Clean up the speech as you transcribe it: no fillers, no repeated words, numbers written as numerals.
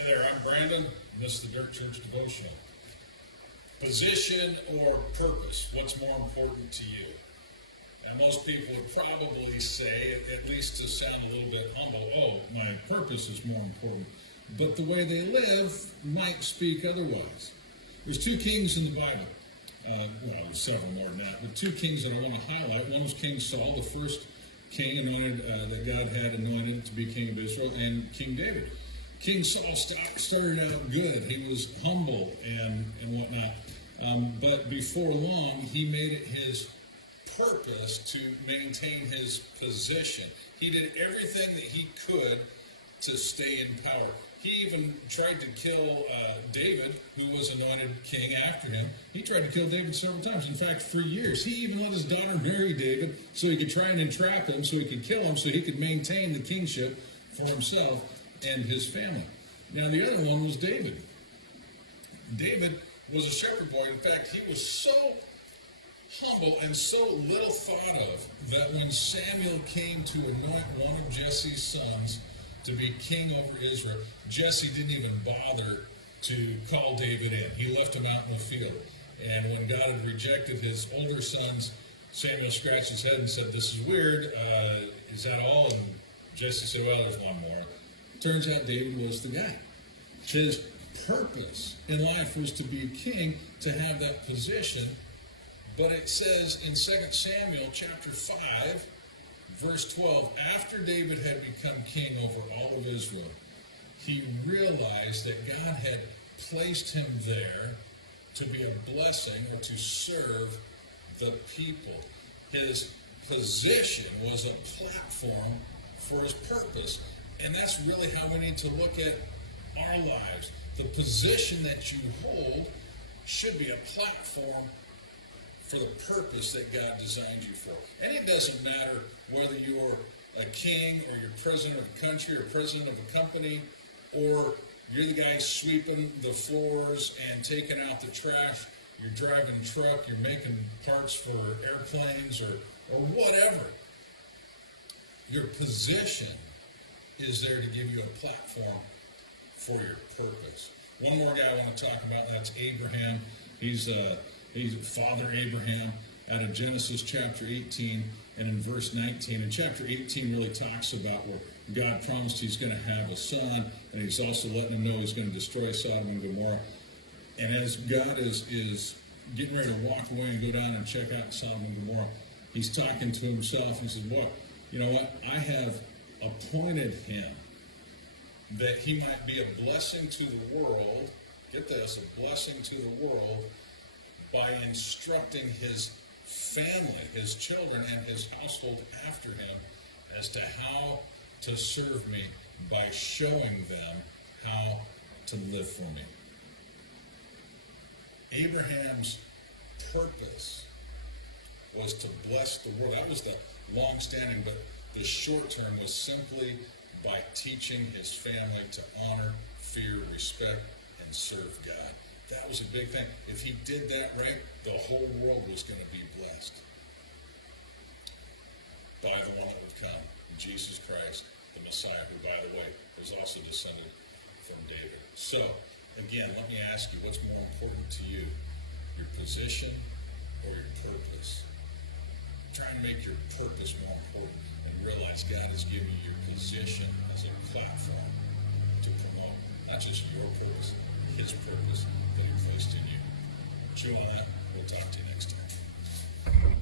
Hey there, I'm Brandon, and this is the Dirt Church Devotional. Position or purpose, what's more important to you? And most people would probably say, at least to sound a little bit humble, oh, my purpose is more important. But the way they live might speak otherwise. There's two kings in the Bible. Well, there's several more than that, but two kings that I want to highlight. One was King Saul, the first king anointed that God had anointed to be king of Israel, and King David. King Saul started out good. He was humble and whatnot. But before long, he made it his purpose to maintain his position. He did everything that he could to stay in power. He even tried to kill David, who was anointed king after him. He tried to kill David several times. In fact, for years. He even let his daughter marry David so he could try and entrap him, so he could kill him, so he could maintain the kingship for himself and his family. Now, the other one was David. David was a shepherd boy. In fact, he was so humble and so little thought of that when Samuel came to anoint one of Jesse's sons to be king over Israel, Jesse didn't even bother to call David in. He left him out in the field. And when God had rejected his older sons, Samuel scratched his head and said, "This is weird. Is that all?" And Jesse said, "Well, there's one more." Turns out David was the guy. His purpose in life was to be king, to have that position. But it says in 2 Samuel chapter 5, verse 12, after David had become king over all of Israel, he realized that God had placed him there to be a blessing or to serve the people. His position was a platform for his purpose. And that's really how we need to look at our lives. The position that you hold should be a platform for the purpose that God designed you for. And it doesn't matter whether you're a king or you're president of a country or president of a company, or you're the guy sweeping the floors and taking out the trash, you're driving a truck, you're making parts for airplanes or whatever. Your position is there to give you a platform for your purpose. One more guy I want to talk about, that's Abraham. He's Father Abraham out of Genesis chapter 18 and in verse 19. And chapter 18 really talks about where God promised he's going to have a son, and he's also letting him know he's going to destroy Sodom and Gomorrah. And as God is getting ready to walk away and go down and check out Sodom and Gomorrah, he's talking to himself and says, "Boy, you know what? I have appointed him that he might be a blessing to the world," get this, a blessing to the world, by instructing his family, his children, and his household after him as to how to serve me by showing them how to live for me. Abraham's purpose was to bless the world. That was the long-standing, but the short term was simply by teaching his family to honor, fear, respect, and serve God. That was a big thing. If he did that right, the whole world was going to be blessed by the one that would come, Jesus Christ, the Messiah, who, by the way, was also descended from David. So, again, let me ask you, what's more important to you, your position or your purpose? Try and make your purpose more important and realize God has given you your position as a platform to promote not just your purpose, his purpose that he placed in you. Chew on that. We'll talk to you next time.